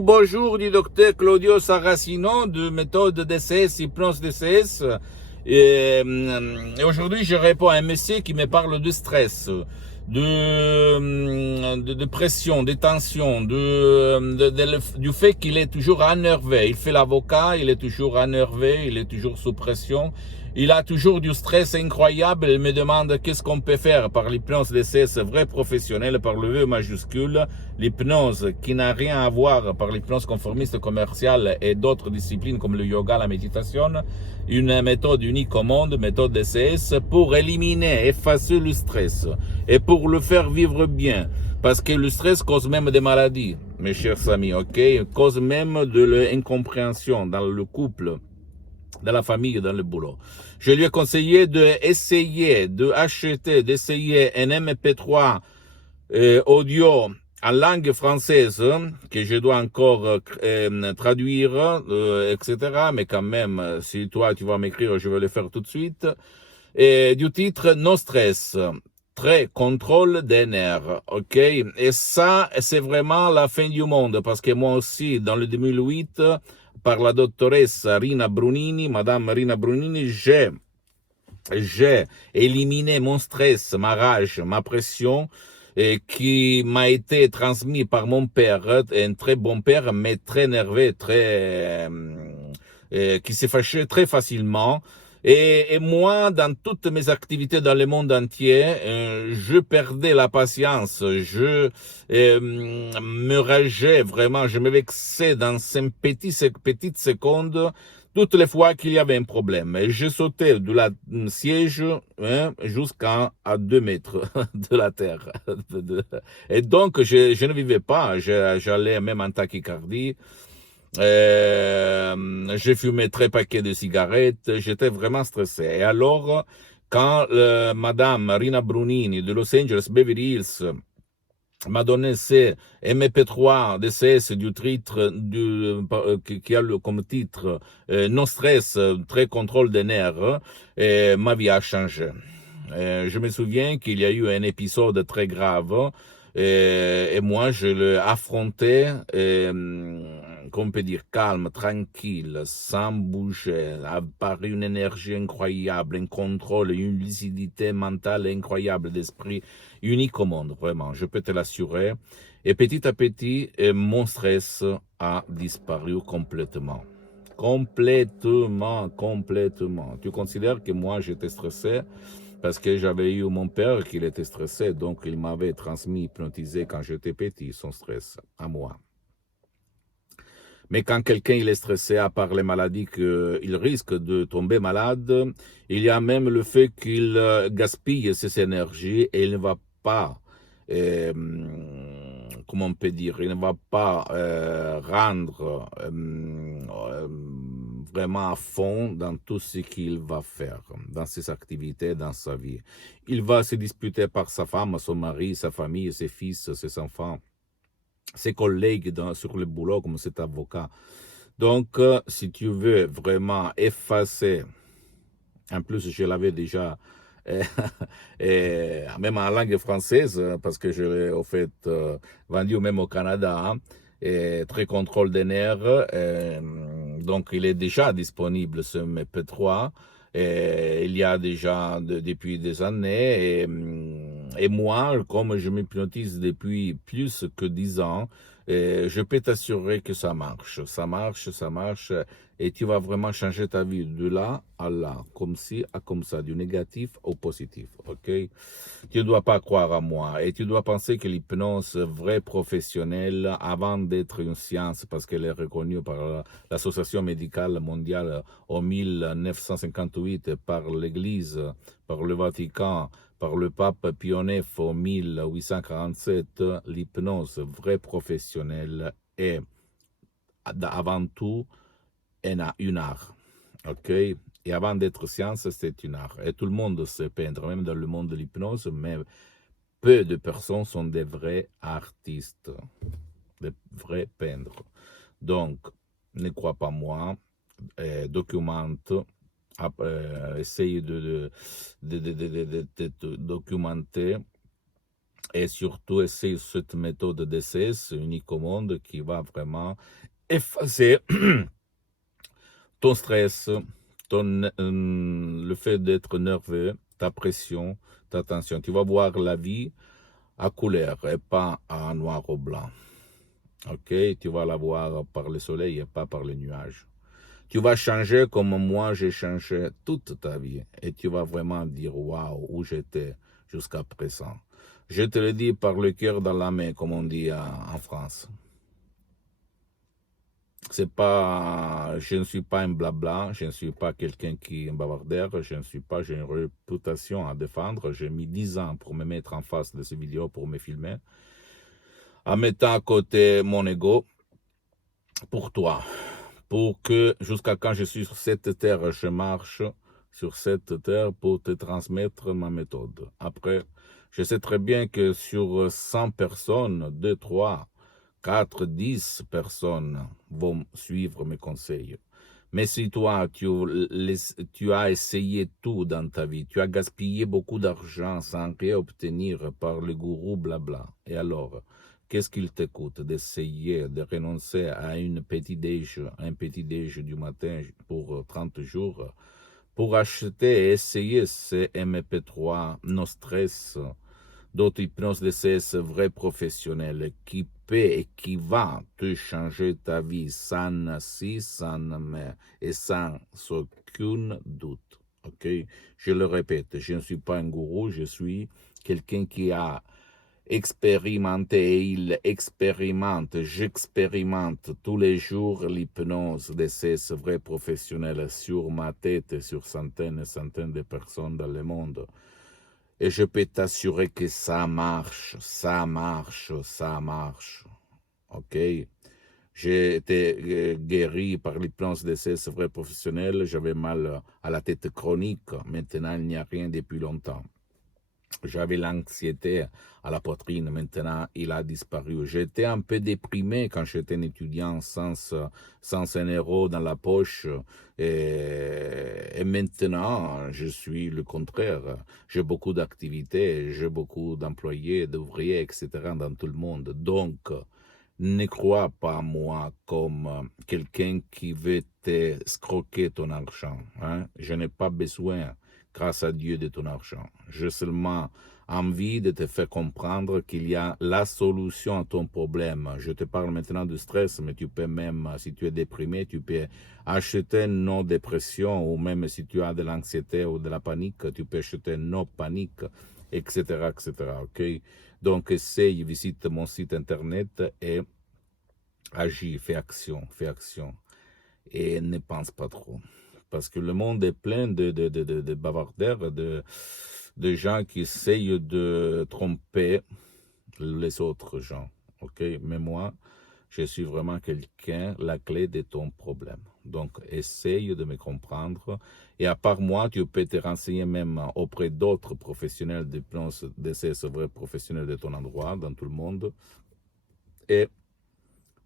Bonjour du docteur Claudio Saracino de méthode DCS, hypnose DCS. Et aujourd'hui, je réponds à un monsieur qui me parle de stress, de pression, de tension, du fait qu'il est toujours énervé. Il fait l'avocat, il est toujours énervé, il est toujours sous pression. Il a toujours du stress incroyable. Il me demande qu'est-ce qu'on peut faire par l'hypnose DCS vrai professionnel, par le V majuscule, l'hypnose qui n'a rien à voir par l'hypnose conformiste commerciale et d'autres disciplines comme le yoga, la méditation, une méthode unique au monde, méthode DCS, pour éliminer, effacer le stress et pour le faire vivre bien. Parce que le stress cause même des maladies, mes chers amis, ok? Cause même de l'incompréhension dans le couple, dans la famille, dans le boulot. Je lui ai conseillé d'essayer un MP3 audio en langue française que je dois encore traduire, etc. Mais quand même, si toi tu vas m'écrire, je vais le faire tout de suite. Et du titre No Stress, très contrôle des nerfs, ok? Et ça, c'est vraiment la fin du monde parce que moi aussi, dans le 2008, par la doctoresse Rina Brunini, Madame Rina Brunini, j'ai éliminé mon stress, ma rage, ma pression, qui m'a été transmis par mon père, un très bon père, mais très nerveux, qui s'est fâché très facilement. Et moi, dans toutes mes activités dans le monde entier, je perdais la patience, me rageais vraiment, je me vexais dans ces petites secondes toutes les fois qu'il y avait un problème. Et je sautais de la siège jusqu'à 2 mètres de la terre. Et donc, je ne vivais pas, j'allais même en tachycardie. J'ai fumé très paquets de cigarettes, j'étais vraiment stressé. Et alors, quand Madame Rina Brunini de Los Angeles Beverly Hills m'a donné ces MP3 DCS du titre qui a comme titre No Stress, très contrôle des nerfs, ma vie a changé. Je me souviens qu'il y a eu un épisode très grave et moi je l'ai affronté, qu'on peut dire calme, tranquille, sans bouger, par une énergie incroyable, un contrôle, une lucidité mentale incroyable d'esprit, unique au monde, vraiment, je peux te l'assurer. Et petit à petit, mon stress a disparu complètement. Complètement. Tu considères que moi, j'étais stressé parce que j'avais eu mon père qui était stressé, donc il m'avait transmis, hypnotisé quand j'étais petit, son stress, à moi. Mais quand quelqu'un il est stressé, à part les maladies qu'il risque de tomber malade, il y a même le fait qu'il gaspille ses énergies et il ne va pas, comment on peut dire, il ne va pas rendre vraiment à fond dans tout ce qu'il va faire, dans ses activités, dans sa vie. Il va se disputer par sa femme, son mari, sa famille, ses fils, ses enfants, ses collègues sur le boulot comme cet avocat. Donc, si tu veux vraiment effacer, en plus je l'avais déjà, même en langue française, parce que je l'ai au fait vendu même au Canada, hein, et très contrôle des nerfs, donc il est déjà disponible ce MP3, et il y a déjà depuis des années, et moi, comme je m'hypnotise depuis plus que 10 ans, je peux t'assurer que ça marche, et tu vas vraiment changer ta vie de là à là, comme ci à comme ça, du négatif au positif, ok? Tu ne dois pas croire à moi et tu dois penser que l'hypnose vraie professionnelle, avant d'être une science, parce qu'elle est reconnue par l'Association médicale mondiale en 1958, par l'Église, par le Vatican, par le pape Pie IX en 1847, l'hypnose vraie professionnelle est avant tout une art, ok? Et avant d'être science, c'est une art. Et tout le monde sait peindre, même dans le monde de l'hypnose, mais peu de personnes sont des vrais artistes, des vrais peintres. Donc, ne crois pas moi, documente, essaye de te documenter Et surtout, essaye cette méthode DCS unique au monde qui va vraiment effacer ton stress, le fait d'être nerveux, ta pression, ta tension. Tu vas voir la vie à couleur et pas en noir ou blanc. Ok, tu vas la voir par le soleil et pas par les nuages. Tu vas changer comme moi j'ai changé toute ta vie. Et tu vas vraiment dire waouh, où j'étais jusqu'à présent. Je te le dis par le cœur dans la main, comme on dit en France. C'est pas, je ne suis pas un blabla, je ne suis pas quelqu'un qui est un bavardeur, je ne suis pas, j'ai une réputation à défendre. J'ai mis 10 ans pour me mettre en face de ces vidéos, pour me filmer, en mettant à côté mon ego pour toi. Pour que jusqu'à quand je suis sur cette terre, je marche sur cette terre pour te transmettre ma méthode. Après, je sais très bien que sur 100 personnes, 2, 3, 4, 10 personnes vont suivre mes conseils. Mais si toi, tu as essayé tout dans ta vie, tu as gaspillé beaucoup d'argent sans rien obtenir par le gourou blabla, et alors, qu'est-ce qu'il te coûte d'essayer de renoncer à un petit déj du matin pour 30 jours, pour acheter et essayer ces MP3 no stress d'auto-hypnose DCS vrai professionnel qui peut et qui va te changer ta vie sans si, sans mais et sans aucun doute. Ok? Je le répète, je ne suis pas un gourou, je suis quelqu'un qui a expérimenté et il expérimente, j'expérimente tous les jours l'hypnose DCS vrai professionnel sur ma tête et sur centaines et centaines de personnes dans le monde. Et je peux t'assurer que ça marche, ça marche, ça marche. OK? J'ai été guéri par l'hypnose DCS vrai professionnel. J'avais mal à la tête chronique. Maintenant, il n'y a rien depuis longtemps. J'avais l'anxiété à la poitrine, maintenant il a disparu. J'étais un peu déprimé quand j'étais un étudiant sans 1 euro dans la poche. Et maintenant, je suis le contraire. J'ai beaucoup d'activités, j'ai beaucoup d'employés, d'ouvriers, etc. dans tout le monde. Donc, ne crois pas moi comme quelqu'un qui veut te scroquer ton argent. Hein? Je n'ai pas besoin, grâce à Dieu, de ton argent. J'ai seulement envie de te faire comprendre qu'il y a la solution à ton problème. Je te parle maintenant du stress, mais tu peux même, si tu es déprimé, tu peux acheter non dépression, ou même si tu as de l'anxiété ou de la panique, tu peux acheter non panique, etc., etc., ok? Donc, essaye, visite mon site internet et agis, fais action. Et ne pense pas trop. Parce que le monde est plein de bavardeurs, de gens qui essayent de tromper les autres gens. Ok? Mais moi, je suis vraiment quelqu'un, la clé de ton problème. Donc, essaye de me comprendre. Et à part moi, tu peux te renseigner même auprès d'autres professionnels d'hypnose, de ces vrais professionnels de ton endroit, dans tout le monde, et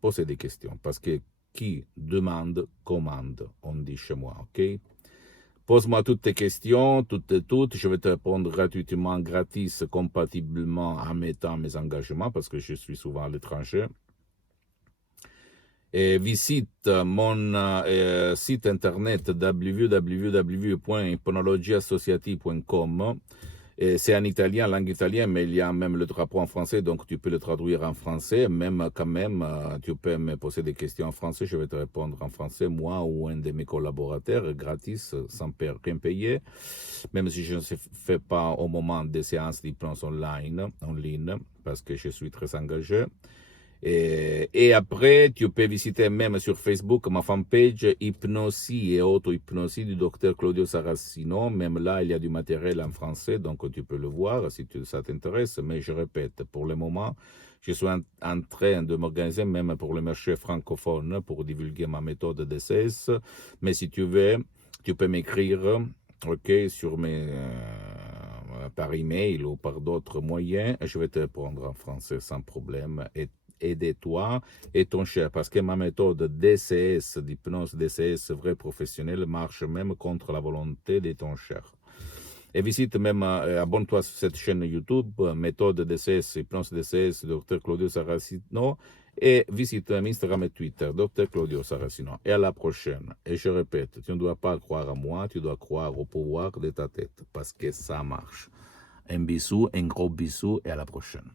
poser des questions. Parce que qui demande, commande, on dit chez moi, ok? Pose-moi toutes tes questions, toutes. Je vais te répondre gratuitement, gratis, compatiblement en mettant mes engagements, parce que je suis souvent à l'étranger. Et visite mon site internet www.hypnologieassociative.com. C'est en italien, langue italienne, mais il y a même le drapeau en français, donc tu peux le traduire en français. Même quand même, tu peux me poser des questions en français, je vais te répondre en français, moi ou un de mes collaborateurs, gratis, sans rien payer. Même si je ne fais pas au moment des séances d'hypnose en ligne, parce que je suis très engagé. Et après, tu peux visiter même sur Facebook ma fanpage Hypnosie et auto-hypnosie du docteur Claudio Saracino. Même là, il y a du matériel en français, donc tu peux le voir si ça t'intéresse. Mais je répète, pour le moment, je suis en train de m'organiser même pour le marché francophone pour divulguer ma méthode DCS. Mais si tu veux, tu peux m'écrire, ok, sur par email ou par d'autres moyens. Je vais te répondre en français sans problème. Et aider-toi et ton cher, parce que ma méthode DCS, d'hypnose DCS vrai professionnel, marche même contre la volonté de ton cher. Et visite même, abonne-toi sur cette chaîne YouTube, méthode DCS, hypnose DCS, Dr Claudio Saracino, et visite Instagram et Twitter, Dr Claudio Saracino. Et à la prochaine. Et je répète, tu ne dois pas croire à moi, tu dois croire au pouvoir de ta tête, parce que ça marche. Un bisou, un gros bisou, et à la prochaine.